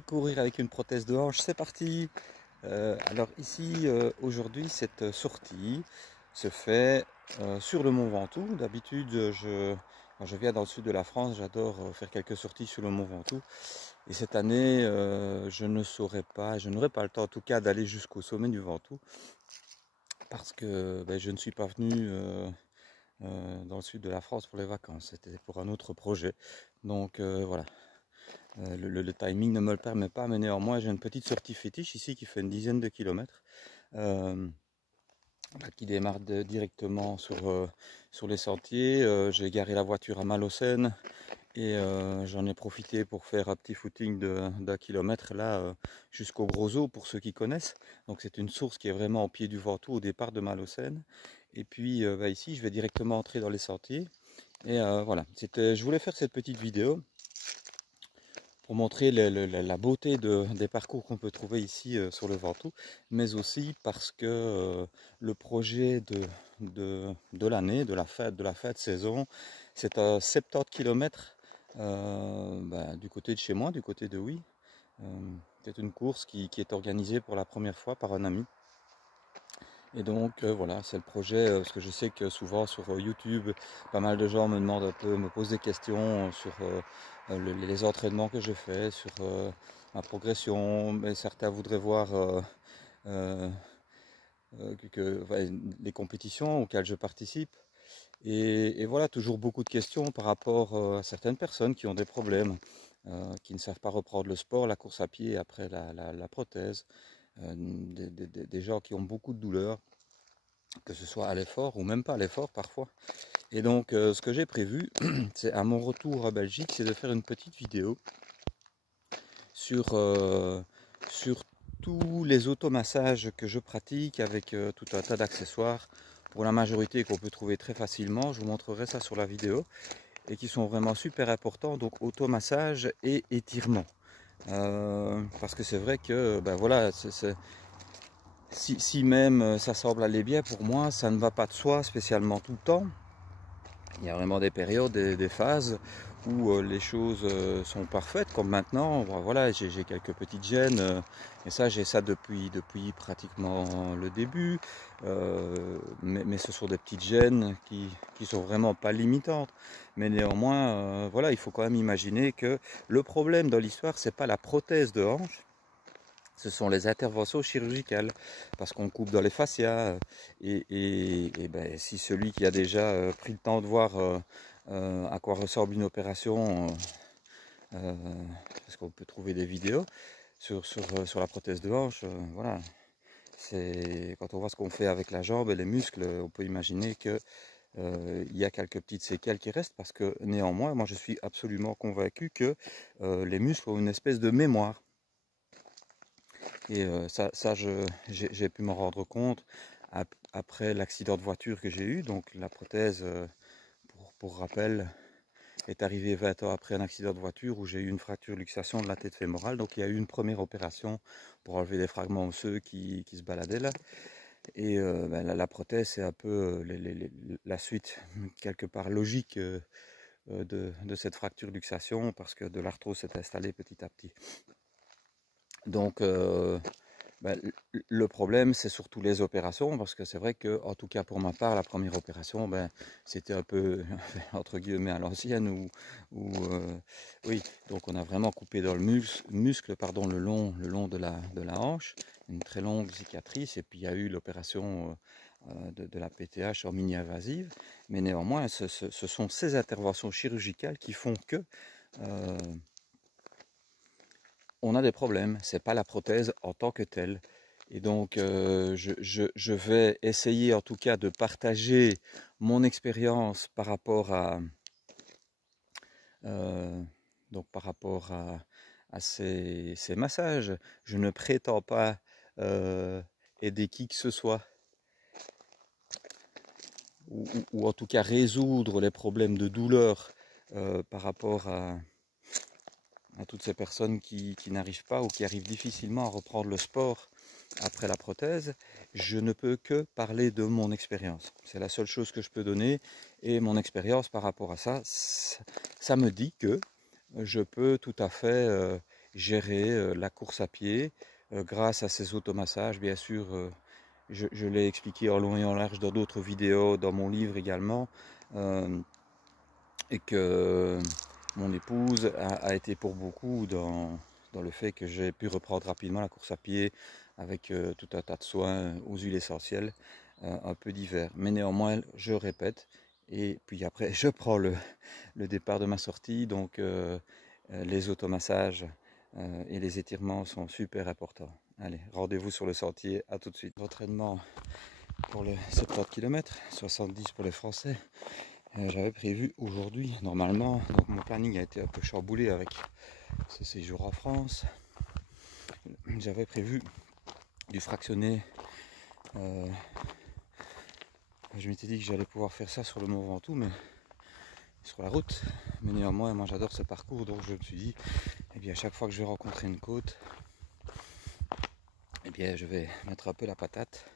allez, courir avec une prothèse de hanche, c'est parti. Alors ici, aujourd'hui, cette sortie se fait sur le Mont Ventoux. D'habitude, quand je viens dans le sud de la France, j'adore faire quelques sorties sur le Mont Ventoux. Et cette année, je n'aurai pas le temps en tout cas d'aller jusqu'au sommet du Ventoux, parce que je ne suis pas venu dans le sud de la France pour les vacances. C'était pour un autre projet. Donc voilà. Le timing ne me le permet pas, mais néanmoins j'ai une petite sortie fétiche ici qui fait une dizaine de kilomètres, qui démarre directement sur les sentiers. J'ai garé la voiture à Malaucène et j'en ai profité pour faire un petit footing d'un kilomètre là jusqu'au Gros pour ceux qui connaissent. Donc c'est une source qui est vraiment au pied du Ventoux au départ de Malaucène. Et puis ici je vais directement entrer dans les sentiers. Et voilà, je voulais faire cette petite vidéo pour montrer la beauté des parcours qu'on peut trouver ici sur le Ventoux, mais aussi parce que le projet de l'année, de la fête saison, c'est à 70 km du côté de chez moi, du côté de Huy. C'est une course qui est organisée pour la première fois par un ami. Et donc voilà, c'est le projet, parce que je sais que souvent sur YouTube, pas mal de gens me demandent un peu, me posent des questions sur les entraînements que je fais, sur ma progression, mais certains voudraient voir les compétitions auxquelles je participe. Et voilà, toujours beaucoup de questions par rapport à certaines personnes qui ont des problèmes, qui ne savent pas reprendre le sport, la course à pied après la prothèse. Des gens qui ont beaucoup de douleurs, que ce soit à l'effort ou même pas à l'effort parfois. Et donc ce que j'ai prévu, c'est à mon retour à Belgique, c'est de faire une petite vidéo sur tous les automassages que je pratique avec tout un tas d'accessoires, pour la majorité qu'on peut trouver très facilement. Je vous montrerai ça sur la vidéo, et qui sont vraiment super importants, donc automassage et étirement. Parce que c'est vrai que voilà, si même ça semble aller bien, pour moi ça ne va pas de soi spécialement tout le temps. Il y a vraiment des périodes, des phases où les choses sont parfaites, comme maintenant. Voilà, j'ai quelques petites gênes, et ça j'ai ça depuis pratiquement le début, mais ce sont des petites gênes qui sont vraiment pas limitantes. Mais néanmoins, voilà, il faut quand même imaginer que le problème dans l'histoire, c'est pas la prothèse de hanche, ce sont les interventions chirurgicales, parce qu'on coupe dans les fascias, et si celui qui a déjà pris le temps de voir à quoi ressemble une opération, parce qu'on peut trouver des vidéos sur la prothèse de hanche, voilà, quand on voit ce qu'on fait avec la jambe et les muscles, on peut imaginer que il y a quelques petites séquelles qui restent, parce que néanmoins, moi je suis absolument convaincu que les muscles ont une espèce de mémoire. Et j'ai pu m'en rendre compte après l'accident de voiture que j'ai eu. Donc la prothèse, pour rappel, est arrivée 20 ans après un accident de voiture où j'ai eu une fracture luxation de la tête fémorale. Donc il y a eu une première opération pour enlever des fragments osseux qui se baladaient là. Et la prothèse, c'est un peu la suite quelque part logique de cette fracture luxation, parce que de l'arthrose s'est installée petit à petit. Donc le problème, c'est surtout les opérations, parce que c'est vrai que, en tout cas pour ma part, la première opération, c'était un peu entre guillemets à l'ancienne, oui, donc on a vraiment coupé dans le muscle, pardon, le long de la hanche, une très longue cicatrice, et puis il y a eu l'opération de la PTH en mini-invasive, mais néanmoins, ce sont ces interventions chirurgicales qui font que on a des problèmes, c'est pas la prothèse en tant que telle. Et donc je vais essayer en tout cas de partager mon expérience par rapport à ces massages. Je ne prétends pas aider qui que ce soit, ou en tout cas résoudre les problèmes de douleur par rapport à toutes ces personnes qui n'arrivent pas, ou qui arrivent difficilement à reprendre le sport après la prothèse. Je ne peux que parler de mon expérience. C'est la seule chose que je peux donner, et mon expérience par rapport à ça, ça me dit que je peux tout à fait gérer la course à pied grâce à ces automassages. Bien sûr, je l'ai expliqué en long et en large dans d'autres vidéos, dans mon livre également, et que mon épouse a été pour beaucoup dans le fait que j'ai pu reprendre rapidement la course à pied avec tout un tas de soins aux huiles essentielles un peu divers. Mais néanmoins, je répète, et puis après je prends le départ de ma sortie, donc les automassages et les étirements sont super importants. Allez, rendez-vous sur le sentier, à tout de suite. L'entraînement pour les 70 km, 70 pour les Français. J'avais prévu aujourd'hui, normalement, donc mon planning a été un peu chamboulé avec ce séjour en France. J'avais prévu du fractionné. Je m'étais dit que j'allais pouvoir faire ça sur le Mont Ventoux, mais sur la route. Mais néanmoins, moi j'adore ce parcours, donc je me suis dit, eh bien, à chaque fois que je vais rencontrer une côte, eh bien, je vais mettre un peu la patate.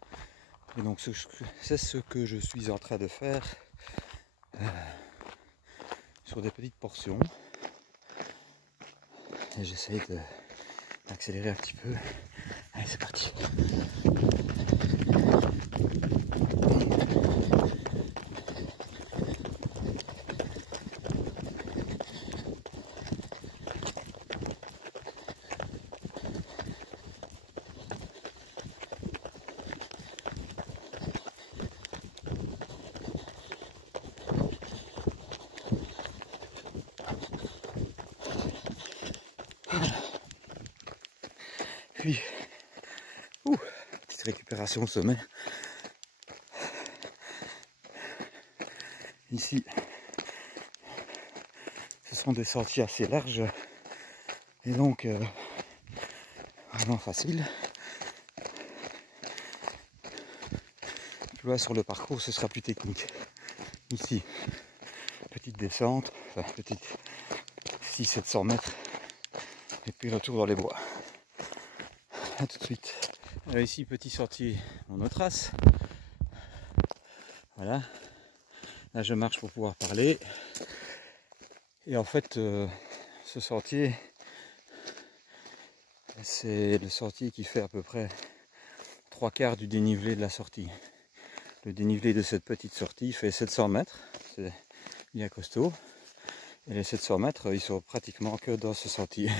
Et donc c'est ce que je suis en train de faire sur des petites portions. Et j'essaie d'accélérer un petit peu. Allez, c'est parti. Puis, petite récupération au sommet. Ici, ce sont des sentiers assez larges et donc vraiment facile. Plus loin sur le parcours, ce sera plus technique. Ici, petite descente, enfin petite 600-700 mètres, et puis retour dans les bois. A tout de suite. Alors ici, petit sentier monotrace. Voilà. Là, je marche pour pouvoir parler. Et en fait, ce sentier, c'est le sentier qui fait à peu près 3/4 du dénivelé de la sortie. Le dénivelé de cette petite sortie fait 700 mètres. C'est bien costaud. Et les 700 mètres, ils sont pratiquement que dans ce sentier.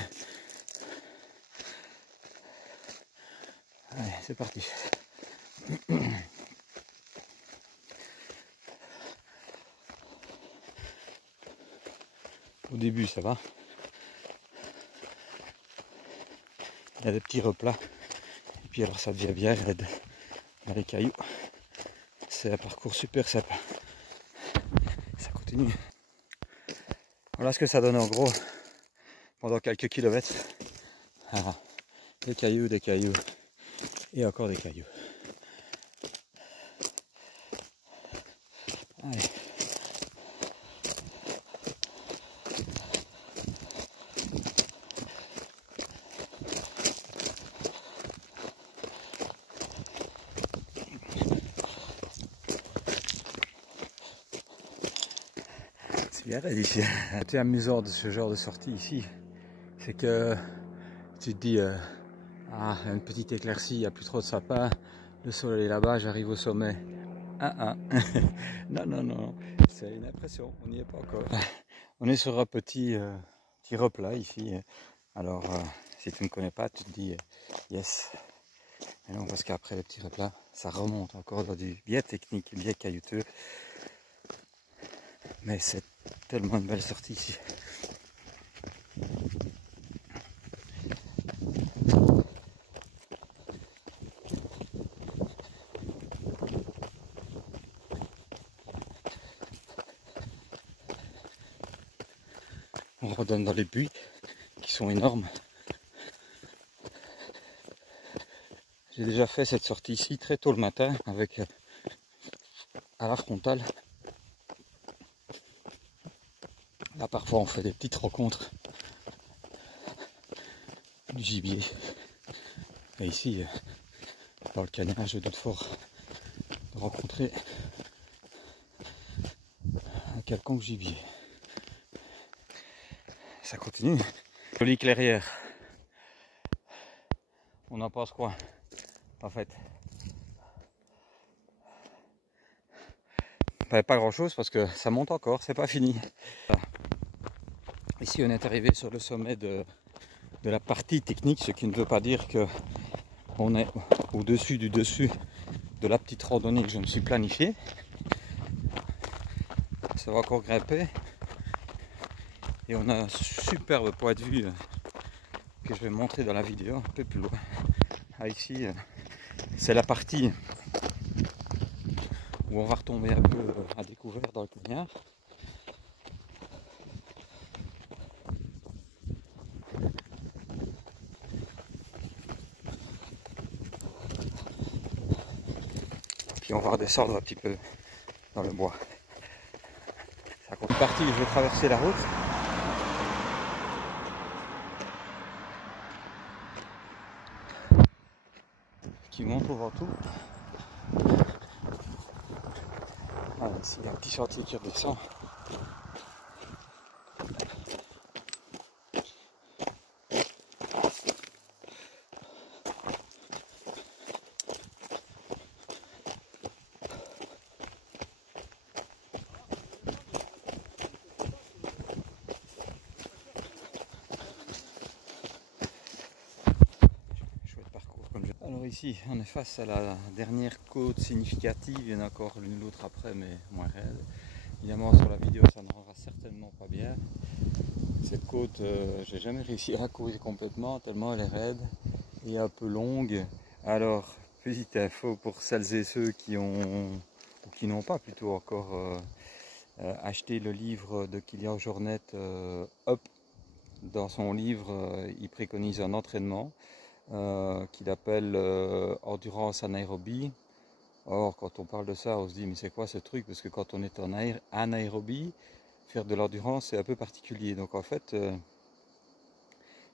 Allez, c'est parti. Au début, ça va. Il y a des petits replats. Et puis alors, ça devient bien raide dans les cailloux. C'est un parcours super sympa. Ça continue. Voilà ce que ça donne en gros pendant quelques kilomètres. Ah, des cailloux et encore des cailloux. Allez. C'est bien raide ici. Ce qui est amusant de ce genre de sortie ici, c'est que tu te dis ah, une petite éclaircie, il n'y a plus trop de sapins, le soleil est là-bas, j'arrive au sommet. Non, non, non, c'est une impression, on n'y est pas encore. On est sur un petit replat ici. Alors, si tu ne connais pas, tu te dis yes. Et non, parce qu'après le petit replat, ça remonte encore dans du bien technique, bien caillouteux. Mais c'est tellement une belle sortie ici. On redonne dans les buis qui sont énormes. J'ai déjà fait cette sortie ici très tôt le matin avec à la frontale. Là parfois on fait des petites rencontres du gibier. Et ici dans le canard je doute fort de rencontrer un quelconque gibier. Ça continue. Jolie clairière. On en pense quoi en fait? Pas grand chose parce que ça monte encore, c'est pas fini. Ici on est arrivé sur le sommet de la partie technique, ce qui ne veut pas dire que on est au-dessus du dessus de la petite randonnée que je me suis planifiée. Ça va encore grimper et on a un superbe point de vue que je vais montrer dans la vidéo un peu plus loin. Ah, ici c'est la partie où on va retomber un peu à découvert dans le cagnard. Puis on va redescendre un petit peu dans le bois. Ça compte partie, je vais traverser la route. Qui monte au Ventoux. Ah, ici il y a un petit chantier qui redescend. Alors ici on est face à la dernière côte significative, il y en a encore l'une ou l'autre après mais moins raide. Évidemment sur la vidéo ça ne rendra certainement pas bien. Cette côte, j'ai jamais réussi à la courir complètement tellement elle est raide et un peu longue. Alors petite info pour celles et ceux qui ont ou qui n'ont pas plutôt encore acheté le livre de Kilian Jornet Up. Dans son livre il préconise un entraînement qu'il appelle endurance anaérobie. Or quand on parle de ça on se dit mais c'est quoi ce truc, parce que quand on est en anaérobie, faire de l'endurance c'est un peu particulier. Donc en fait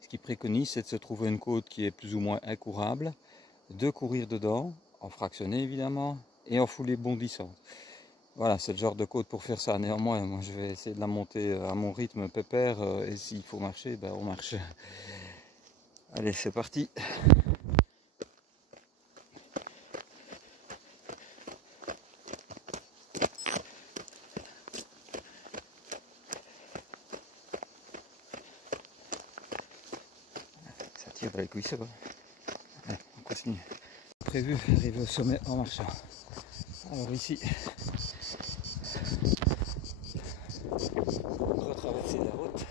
ce qu'il préconise c'est de se trouver une côte qui est plus ou moins incourable, de courir dedans en fractionné évidemment et en foulée bondissante. Voilà, c'est le genre de côte pour faire ça. Néanmoins moi je vais essayer de la monter à mon rythme pépère et s'il faut marcher ben on marche. Allez, c'est parti. Ça tire avec lui, ça va. Allez, on continue. Prévu arriver au sommet en marchant. Alors ici, retraverser la route.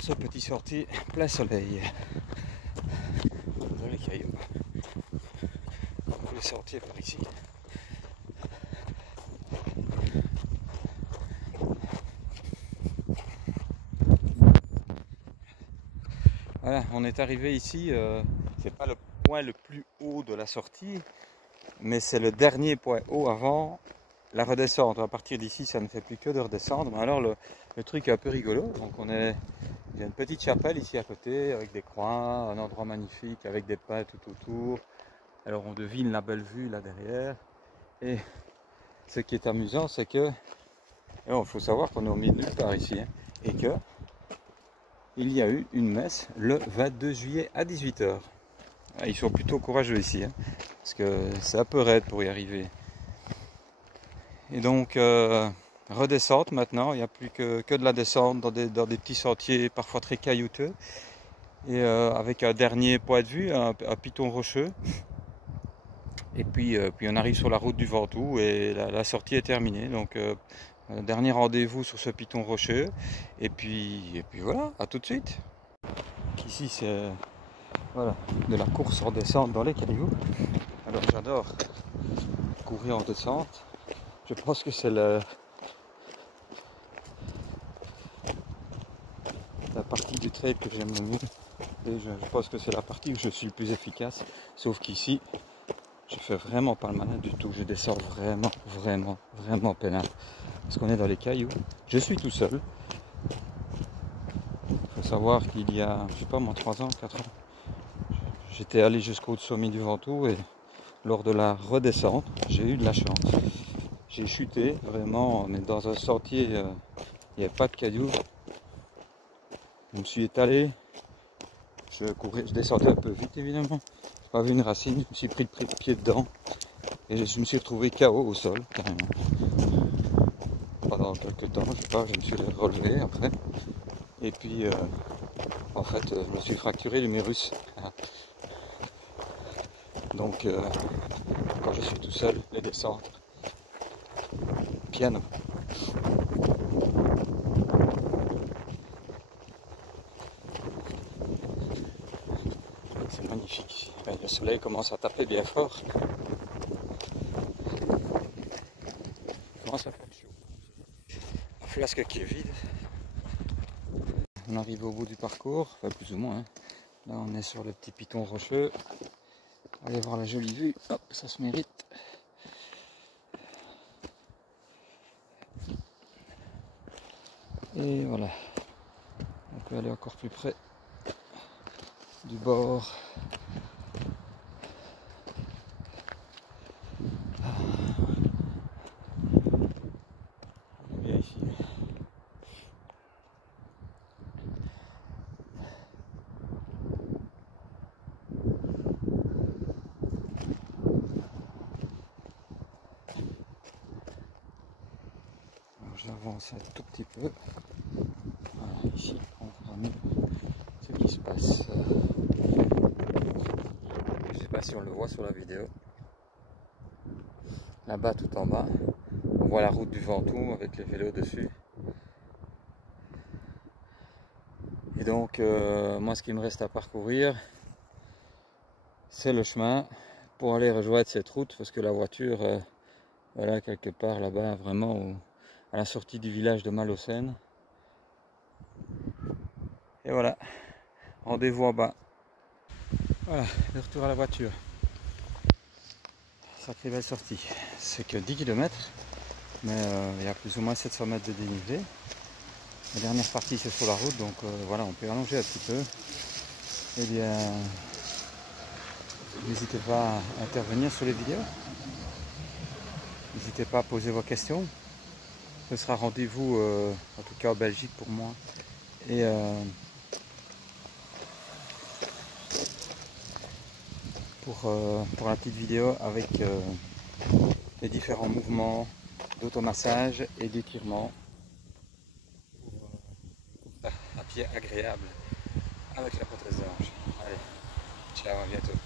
Ce petit sortie plein soleil dans les cailloux. Le sentier par ici. Voilà, on est arrivé ici. C'est pas le point le plus haut de la sortie, mais c'est le dernier point haut avant la redescente. À partir d'ici, ça ne fait plus que de redescendre. Mais alors le truc est un peu rigolo. Donc il y a une petite chapelle ici à côté avec des croix, un endroit magnifique avec des pins tout autour. Alors on devine la belle vue là derrière. Et ce qui est amusant, c'est que il faut savoir qu'on est au milieu de nulle part ici, hein, et que il y a eu une messe le 22 juillet à 18 h. Ils sont plutôt courageux ici, hein, parce que c'est un peu raide pour y arriver. Et donc redescente maintenant, il n'y a plus que de la descente dans des petits sentiers parfois très caillouteux. Et avec un dernier point de vue, un piton rocheux. Et puis on arrive sur la route du Ventoux et la sortie est terminée. Donc dernier rendez-vous sur ce piton rocheux. Et puis voilà, à tout de suite. Ici c'est voilà, de la course en descente dans les cailloux. Alors j'adore courir en descente. Je pense que c'est la partie du trail que j'aime le mieux. Et je pense que c'est la partie où je suis le plus efficace. Sauf qu'ici, je fais vraiment pas le malin du tout. Je descends vraiment peinard. Parce qu'on est dans les cailloux. Je suis tout seul. Il faut savoir qu'il y a, je sais pas moi, 3 ans, 4 ans, j'étais allé jusqu'au sommet du Ventoux et lors de la redescente, j'ai eu de la chance. J'ai chuté, vraiment, on est dans un sentier, il n'y avait pas de cailloux. Je me suis étalé, je descendais un peu vite évidemment. J'ai pas vu une racine, je me suis pris le pied dedans et je me suis retrouvé KO au sol, carrément. Pendant quelques temps, je sais pas, je me suis relevé après. Et puis, en fait, je me suis fracturé l'humérus. Donc, quand je suis tout seul, les descentes, piano. C'est magnifique ici. Le soleil commence à taper bien fort. Il commence à faire chaud. La flasque qui est vide. On arrive au bout du parcours, enfin plus ou moins. Hein. Là on est sur le petit piton rocheux. Allez voir la jolie vue. Hop, ça se mérite. Et voilà. On peut aller encore plus près du bord. On est bien ici. Alors j'avance un tout petit peu. Voilà, ici on voit mieux ce qui se passe. Je ne sais pas si on le voit sur la vidéo. Là-bas tout en bas, on voit la route du Ventoux avec les vélos dessus. Et donc moi ce qui me reste à parcourir, c'est le chemin pour aller rejoindre cette route, parce que la voiture, voilà, quelque part là-bas, vraiment à la sortie du village de Malaucène. Et voilà, rendez-vous en bas. Voilà, de retour à la voiture. Sacrée belle sortie. C'est que 10 km, mais il y a plus ou moins 700 mètres de dénivelé. La dernière partie c'est sur la route, donc voilà, on peut allonger un petit peu. Eh bien, n'hésitez pas à intervenir sur les vidéos. N'hésitez pas à poser vos questions. Ce sera rendez-vous, en tout cas en Belgique pour moi. Et pour la petite vidéo avec les différents mouvements d'automassage et d'étirement pour un pied agréable avec la prothèse de hanche. Allez, ciao, à bientôt.